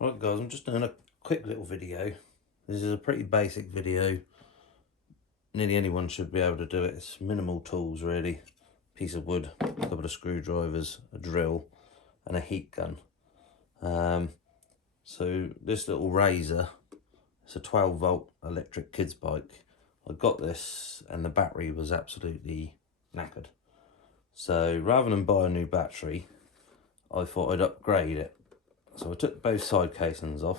Right guys, I'm just doing a quick little video. This is a pretty basic video. Nearly anyone should be able to do it. It's minimal tools really. Piece of wood, a couple of screwdrivers, a drill and a heat gun. So this little razor, it's a 12-volt electric kids bike. I got this and the battery was absolutely knackered. So rather than buy a new battery, I thought I'd upgrade it. So I took both side casings off.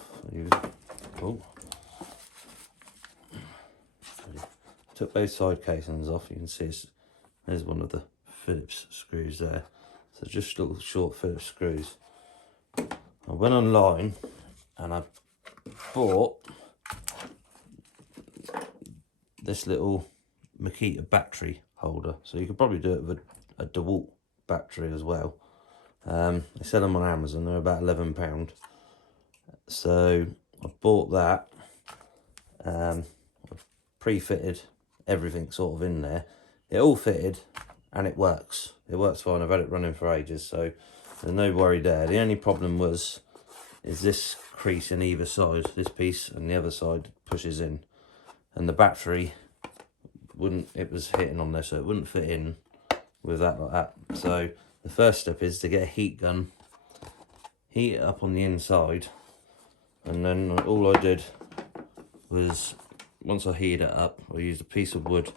Took both side casings off. You can see there's one of the Phillips screws there. So just little short Phillips screws. I went online and I bought this little Makita battery holder. So you could probably do it with a DeWalt battery as well. They sell them on Amazon. They're about £11. So I bought that. I've pre-fitted everything sort of in there. It all fitted and it works. It works fine. I've had it running for ages, so there's no worry there. The only problem is this crease in either side. This piece and the other side pushes in, and the battery wouldn't. It was hitting on there, so it wouldn't fit in with that like that. So the first step is to get a heat gun, heat it up on the inside, and then all I did was, once I heated it up, I used a piece of wood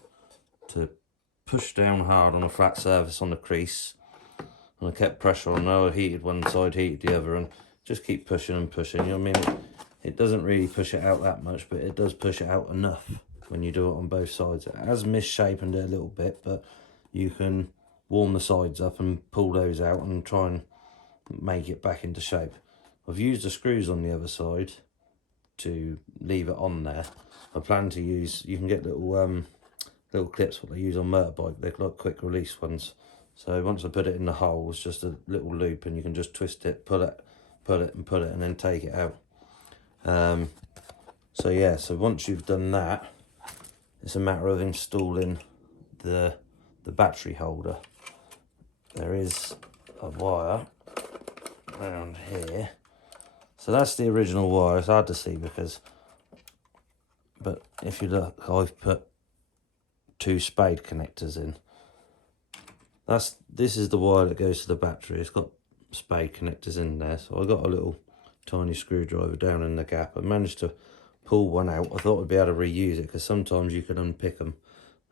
to push down hard on a flat surface on the crease, and I kept pressure on. Now I heated one side, heated the other, and just keep pushing and pushing. You know what I mean? It doesn't really push it out that much, but it does push it out enough when you do it on both sides. It has misshapen it a little bit, but you can warm the sides up and pull those out and try and make it back into shape. I've used the screws on the other side to leave it on there. I plan to use, you can get little little clips, what they use on motorbike. They're like quick release ones. So once I put it in the hole, it's just a little loop and you can just twist it, pull it, and then take it out. So yeah, so once you've done that, it's a matter of installing the battery holder. There is a wire around here. So that's the original wire. It's hard to see but if you look, I've put 2 spade connectors in. This is the wire that goes to the battery. It's got spade connectors in there. So I got a little tiny screwdriver down in the gap. I managed to pull one out. I thought I'd be able to reuse it because sometimes you can unpick them.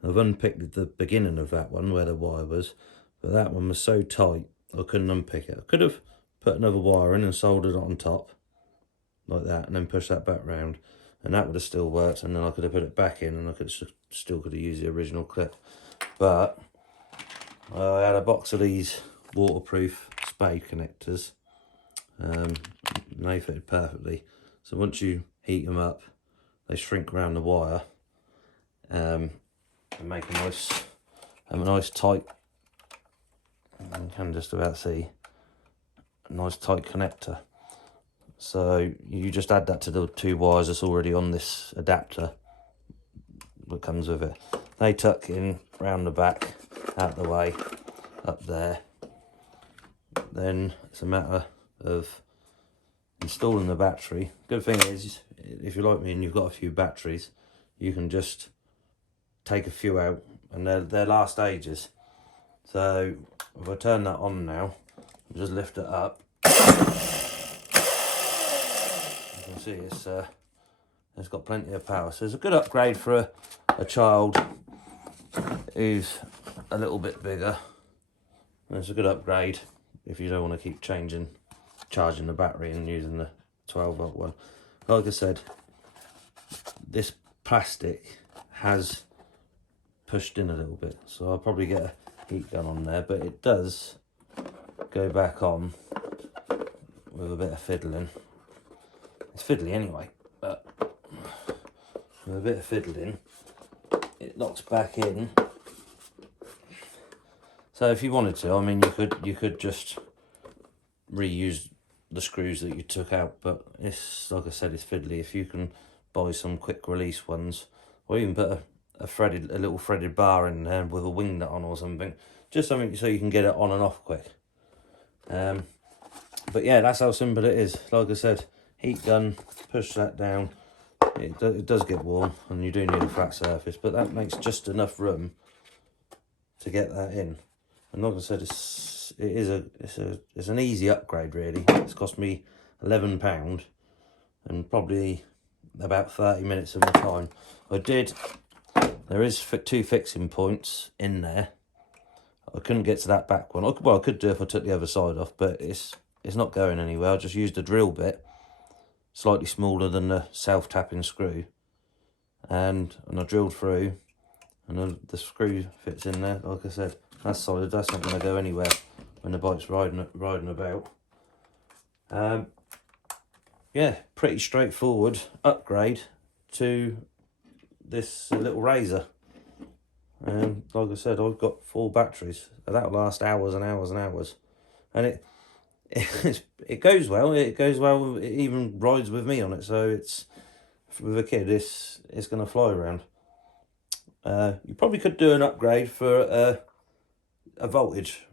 I've unpicked the beginning of that one where the wire was, but that one was so tight I couldn't unpick it. I could have put another wire in and soldered it on top like that and then push that back round, and that would have still worked, and then I could have put it back in and I could still have used the original clip. But I had a box of these waterproof spade connectors, and they fitted perfectly. So once you heat them up, they shrink around the wire and make a nice tight, you can just about see, a nice tight connector. So you just add that to the 2 wires that's already on this adapter that comes with it. They tuck in round the back, out the way, up there. Then it's a matter of installing the battery. Good thing is, if you're like me and you've got a few batteries, you can just take a few out and they'll last ages. So if I turn that on now, just lift it up, you can see it's got plenty of power. So it's a good upgrade for a child who's a little bit bigger. And it's a good upgrade if you don't want to keep charging the battery and using the 12-volt one. Like I said, this plastic has pushed in a little bit, so I'll probably get a heat gun on there, but it does go back on with a bit of fiddling. It's fiddly anyway, but with a bit of fiddling it locks back in. So if you wanted to, I mean, you could just reuse the screws that you took out, but it's, like I said, it's fiddly. If you can buy some quick release ones, or even put a little threaded bar in there with a wing nut on or something, just something so you can get it on and off quick. But yeah, that's how simple it is. Like I said, heat gun, push that down. It does get warm, and you do need a flat surface, but that makes just enough room to get that in. And like I said, it's an easy upgrade really. It's cost me £11 and probably about 30 minutes of my time. There is 2 fixing points in there. I couldn't get to that back one. Well, I could do if I took the other side off, but it's not going anywhere. I just used a drill bit, slightly smaller than the self-tapping screw, and I drilled through, and the screw fits in there. Like I said, that's solid. That's not going to go anywhere when the bike's riding about. Yeah, pretty straightforward upgrade to this little Razor. And like I said, I've got 4 batteries. That'll last hours and hours and hours, and it goes well. It goes well. It even rides with me on it. So it's, with a kid, it's going to fly around. You probably could do an upgrade for a voltage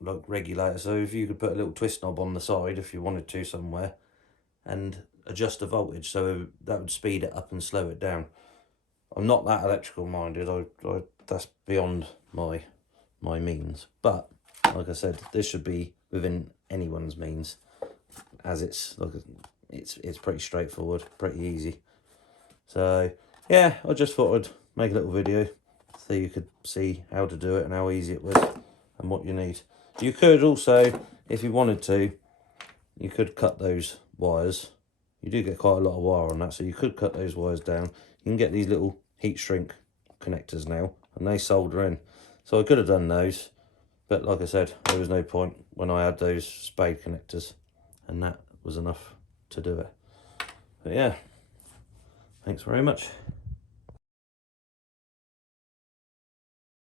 like regulator. So if you could put a little twist knob on the side if you wanted to somewhere, and adjust the voltage, so that would speed it up and slow it down. I'm not that electrical minded. That's beyond my means. But like I said, this should be within anyone's means, as it's pretty straightforward, pretty easy. So yeah, I just thought I'd make a little video so you could see how to do it and how easy it was and what you need. You could also, if you wanted to, you could cut those wires. You do get quite a lot of wire on that, so you could cut those wires down. You can get these little heat shrink connectors now, and they solder in. So I could have done those, but like I said, there was no point when I had those spade connectors, and that was enough to do it. But yeah, thanks very much.